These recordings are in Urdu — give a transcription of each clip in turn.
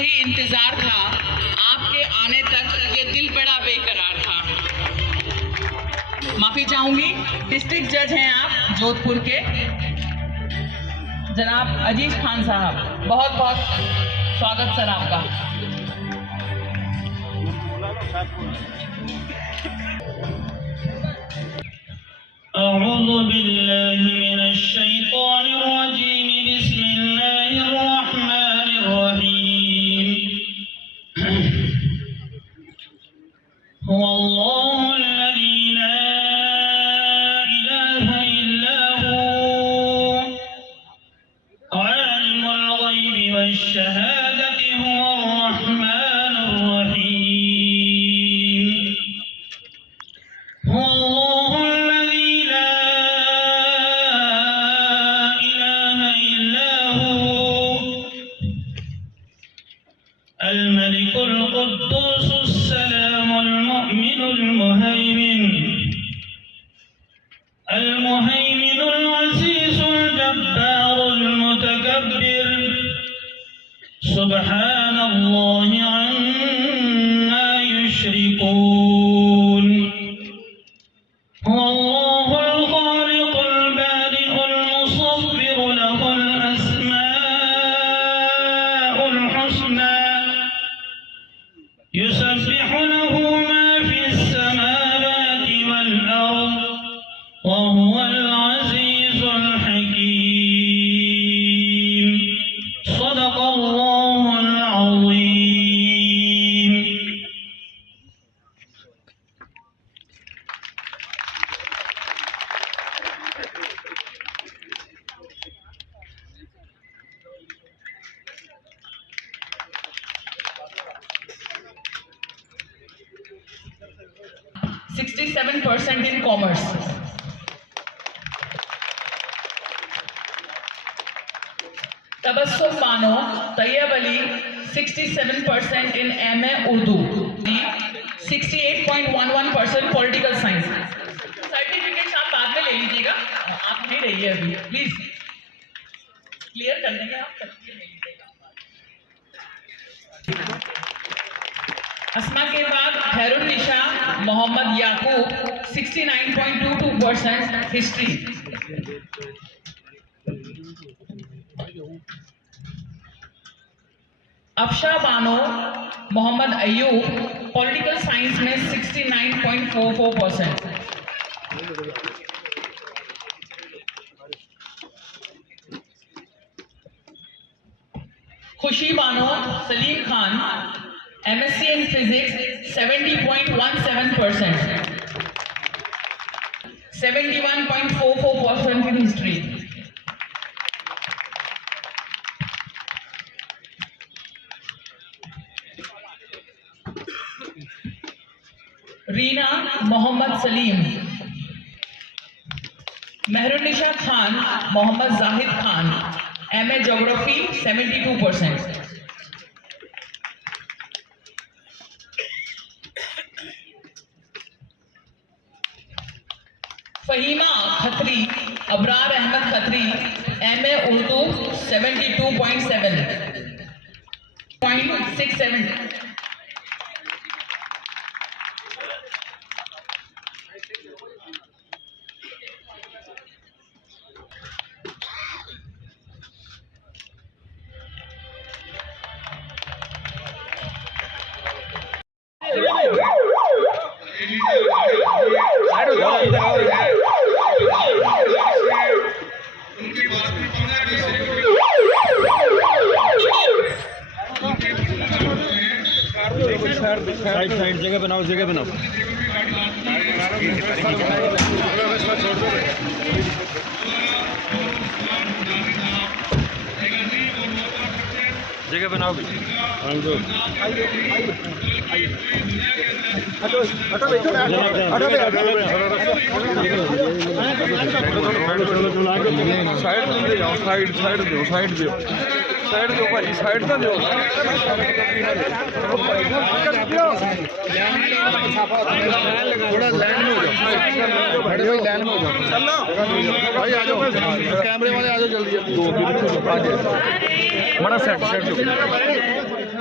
ہی انتظار تھا، آپ کے آنے تک یہ دل بڑا بے قرار تھا۔ معافی چاہوں گی، ڈسٹرکٹ جج ہیں آپ جودھ پور کے، جناب عزیز خان صاحب، بہت بہت سواگت سر آپ کا۔ اعوذ باللہ من الشیطان الرجیم، بسم اللہ الرحمن الرحیم۔ هو اللہ الذی لا الہ الا هو عالم الغیب والشہادة هو الرحمن الرحیم۔ هو اللہ الذی لا الہ الا هو الملك القدوس السلام المؤمن المهيمن العزيز الجبار المتكبر، سبحان الله عما يشركون۔ هو الله الخالق البارئ المصور، له الأسماء الحسنى، يسبح له ما في السماوات والأرض، وهو العزيز الحكيم۔ صدق الله العظيم۔ $67% in commerce. Tabassum Bano Tayyab Ali 67% in MA Urdu, 68.11% political science. Certificates آپ بعد میں لے لیجیے گا، آپ نہیں رہیے ابھی پلیز، کلیئر کر دیں گے آپ سرٹیفکیٹ لے لیجیے گا۔ اسما کے بعد Khairunnisa Mohammad Yakub 69.22% history. Afsha Bano Mohammad Ayub political science میں 69.44%۔ Khushi Bano Salim Khan MSc in Physics 70.17%، 71.44% in History۔ Reena Mohammad Salim. Mehrunnisa Khan Mohammad Zahid Khan MA جغرافی 72%۔ فہیمہ کھتری ابرار احمد کھتری MA اردو 72.67۔ سائڈ جگہ بناؤ، جگہ بناؤ۔ جگہ بناؤ بھی۔ سائڈ دو بھائی، سائڈ تو دو۔ تھوڑا لینڈ میں ہو جاؤ بھائی، آ جاؤ کیمرے والے، آ جاؤ جلدی جلدی۔ بڑا سیٹ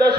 10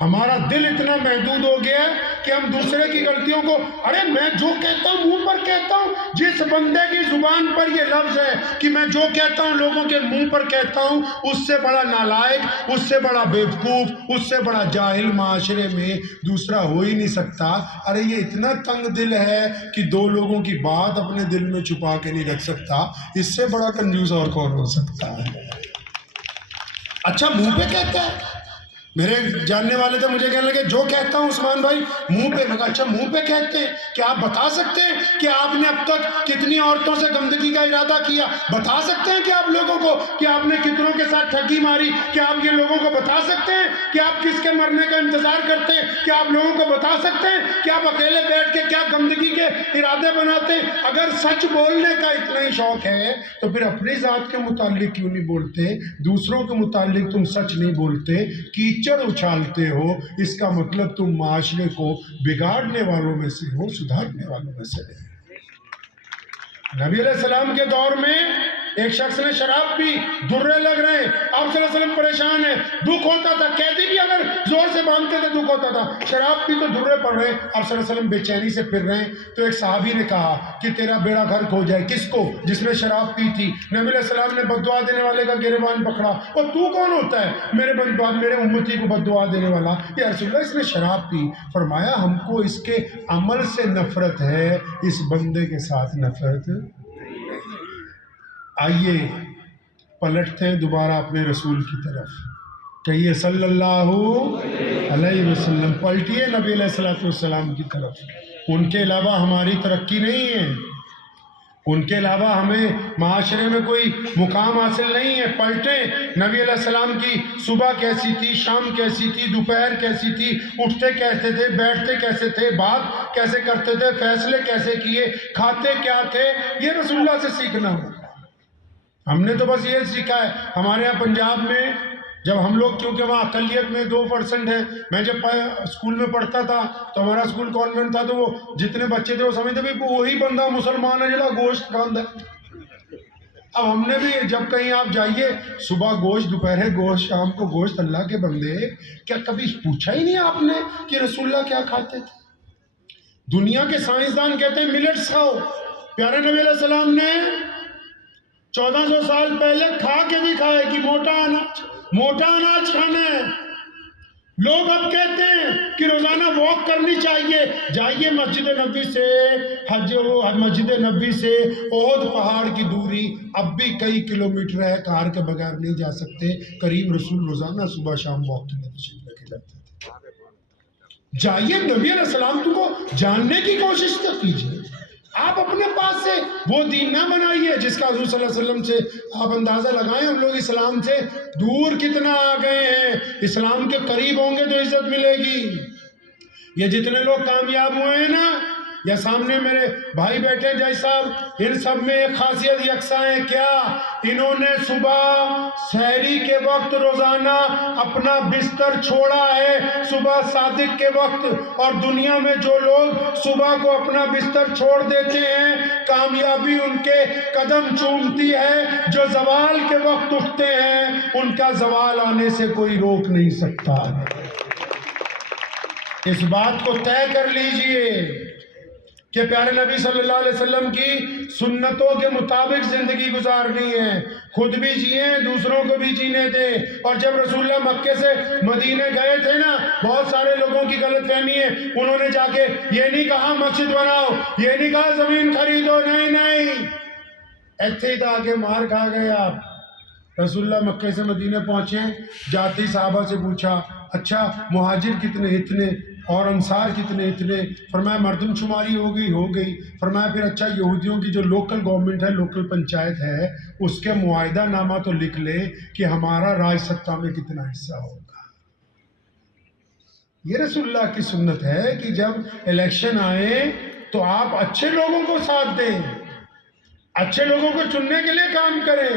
ہمارا دل اتنا محدود ہو گیا ہے کہ ہم دوسرے کی غلطیوں کو، ارے میں جو کہتا ہوں منہ پر کہتا ہوں. جس بندے کی زبان پر یہ لفظ ہے کہ میں جو کہتا ہوں لوگوں کے منہ پر کہتا ہوں، اس سے بڑا نالائق، اس سے بڑا بیوقوف، اس سے بڑا جاہل معاشرے میں دوسرا ہو ہی نہیں سکتا. ارے یہ اتنا تنگ دل ہے کہ دو لوگوں کی بات اپنے دل میں چھپا کے نہیں رکھ سکتا. اس سے بڑا کنجوس اور کون ہو سکتا ہے؟ اچھا منہ پہ کہتا ہے. میرے جاننے والے تھے، مجھے کہنے لگے جو کہتا ہوں عثمان بھائی منہ پہ. میں کہا اچھا منہ پہ کہتے ہیں، کیا آپ بتا سکتے ہیں کہ آپ نے اب تک کتنی عورتوں سے گندگی کا ارادہ کیا؟ بتا سکتے ہیں کہ آپ لوگوں کو کہ آپ نے کتنوں کے ساتھ ٹھگی ماری؟ کیا آپ یہ لوگوں کو بتا سکتے ہیں کہ آپ کس کے مرنے کا انتظار کرتے ہیں؟ کیا آپ لوگوں کو بتا سکتے ہیں کہ آپ اکیلے بیٹھ کے کیا گندگی کے ارادے بناتے ہیں؟ اگر سچ بولنے کا اتنا ہی شوق ہے تو پھر اپنی ذات کے متعلق کیوں نہیں بولتے؟ دوسروں کے متعلق تم سچ نہیں بولتے، کیچڑ اچھالتے ہو. اس کا مطلب تم معاشرے کو بگاڑنے والوں میں سے ہو، سدھارنے والوں میں سے نہیں. نبی علیہ السلام کے دور میں ایک شخص نے شراب پی، درے لگ رہے ہیں، آپ صلی اللہ علیہ وسلم پریشان ہیں، دکھ ہوتا تھا. قیدی بھی اگر زور سے باندھتے تھے دکھ ہوتا تھا. شراب پی تو درے پڑ رہے ہیں، آپ صلی اللہ علیہ وسلم بے چینی سے پھر رہے ہیں. تو ایک صحابی نے کہا کہ تیرا بیڑا غرق ہو جائے. کس کو؟ جس نے شراب پی تھی. نبی علیہ السلام نے بد دعا دینے والے کا گریبان پکڑا. اور تو کون ہوتا ہے میرے امتی کو بد دعا دینے والا؟ یا رسول اللہ اس نے شراب پی. فرمایا ہم کو اس کے عمل سے نفرت ہے، اس بندے کے ساتھ نفرت. آئیے پلٹتے ہیں دوبارہ اپنے رسول کی طرف. کہیے صلی اللہ علیہ وسلم. پلٹیے نبی علیہ السلام کی طرف. ان کے علاوہ ہماری ترقی نہیں ہے، ان کے علاوہ ہمیں معاشرے میں کوئی مقام حاصل نہیں ہے. پلٹیں. نبی علیہ السلام کی صبح کیسی تھی، شام کیسی تھی، دوپہر کیسی تھی، اٹھتے کیسے تھے، بیٹھتے کیسے تھے، بات کیسے کرتے تھے، فیصلے کیسے کیے، کھاتے کیا تھے. یہ رسول اللہ سے سیکھنا ہو. ہم نے تو بس یہ سیکھا ہے. ہمارے یہاں پنجاب میں جب ہم لوگ، کیونکہ وہاں اقلیت میں 2% ہے، میں جب اسکول میں پڑھتا تھا تو ہمارا اسکول کانوینٹ تھا، تو وہ جتنے بچے تھے وہ سمجھتے بھی وہی بندہ مسلمان ہے جڑا گوشت کھاندا ہے. اب ہم نے بھی جب کہیں آپ جائیے صبح گوشت، دوپہر گوشت، شام کو گوشت. اللہ کے بندے کیا کبھی پوچھا ہی نہیں آپ نے کہ رسول اللہ کیا کھاتے تھے؟ دنیا کے سائنسدان کہتے ہیں ملٹس کھاؤ. پیارے نبی علیہ السلام نے 1400 سال پہلے کھا کے بھی کھائے کہ موٹا اناج کھانا ہے. لوگ اب کہتے ہیں کہ روزانہ واک کرنی چاہیے. جائیے مسجد نبی سے احد پہاڑ کی دوری اب بھی کئی کلومیٹر ہے، کار کے بغیر نہیں جا سکتے. کریم رسول روزانہ صبح شام واک کے لیے تشریف لے کے جاتے تھے. جائیے نبی علیہ السلام کو جاننے کی کوشش تو کیجیے. آپ اپنے پاس سے وہ دین نہ بنائیے جس کا حضور صلی اللہ علیہ وسلم سے آپ اندازہ لگائیں ہم لوگ اسلام سے دور کتنا آ گئے ہیں. اسلام کے قریب ہوں گے تو عزت ملے گی. یہ جتنے لوگ کامیاب ہوئے ہیں نا، یا سامنے میرے بھائی بیٹھے جائی صاحب، ان سب میں ایک خاصیت یکساں ہے. کیا؟ انہوں نے صبح سحری کے وقت روزانہ اپنا بستر چھوڑا ہے، صبح صادق کے وقت. اور دنیا میں جو لوگ صبح کو اپنا بستر چھوڑ دیتے ہیں، کامیابی ان کے قدم چومتی ہے. جو زوال کے وقت اٹھتے ہیں ان کا زوال آنے سے کوئی روک نہیں سکتا. اس بات کو طے کر لیجئے کہ پیارے نبی صلی اللہ علیہ وسلم کی سنتوں کے مطابق زندگی گزارنی ہے. خود بھی جئیں، دوسروں کو بھی جینے دیں. اور جب رسول اللہ مکے سے مدینے گئے تھے نا، بہت سارے لوگوں کی غلط فہمی ہے. انہوں نے جا کے یہ نہیں کہا مسجد بناؤ، یہ نہیں کہا زمین خریدو، نہیں ایتھے ہی آگے مار کھا گئے آپ. رسول اللہ مکے سے مدینے پہنچے، جاتے ہی صحابہ سے پوچھا اچھا مہاجر کتنے؟ اتنے. اور انصار کتنے؟ اتنے. فرمایا مردم شماری ہو گئی. فرمایا پھر اچھا یہودیوں کی جو لوکل گورنمنٹ ہے، لوکل پنچایت ہے، اس کے معاہدہ نامہ تو لکھ لیں کہ ہمارا راج ستہ میں کتنا حصہ ہوگا. یہ رسول اللہ کی سنت ہے کہ جب الیکشن آئے تو آپ اچھے لوگوں کو ساتھ دیں، اچھے لوگوں کو چننے کے لیے کام کریں.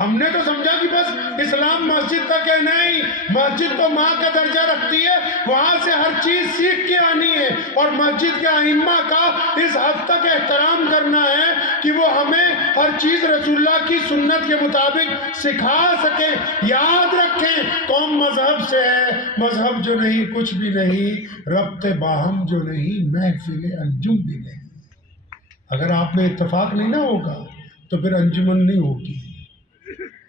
ہم نے تو سمجھا کہ بس اسلام مسجد تک ہے، نہیں، مسجد تو ماں کا درجہ رکھتی ہے، وہاں سے ہر چیز سیکھ کے آنی ہے، اور مسجد کے ائمہ کا اس حد تک احترام کرنا ہے کہ وہ ہمیں ہر چیز رسول اللہ کی سنت کے مطابق سکھا سکیں۔ یاد رکھیں، قوم مذہب سے ہے، مذہب جو نہیں کچھ بھی نہیں، ربط باہم جو نہیں محفل انجم بھی نہیں۔ اگر آپ میں اتفاق نہیں نہ ہوگا تو پھر انجمن نہیں ہوگی۔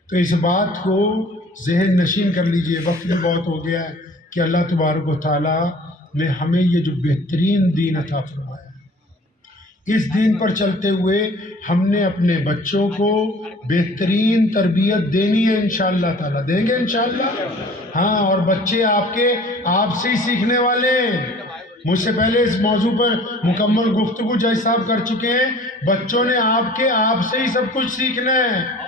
تو اس بات کو ذہن نشین کر لیجئے۔ وقت بھی بہت ہو گیا ہے کہ اللہ تبارک و تعالیٰ نے ہمیں یہ جو بہترین دین عطا فرمایا، اس دین پر چلتے ہوئے ہم نے اپنے بچوں کو بہترین تربیت دینی ہے، انشاءاللہ تعالیٰ دیں گے انشاءاللہ۔ ہاں، اور بچے آپ سے ہی سیکھنے والے ہیں۔ مجھ سے پہلے اس موضوع پر مکمل گفتگو جج صاحب کر چکے ہیں۔ بچوں نے آپ سے ہی سب کچھ سیکھنا ہے۔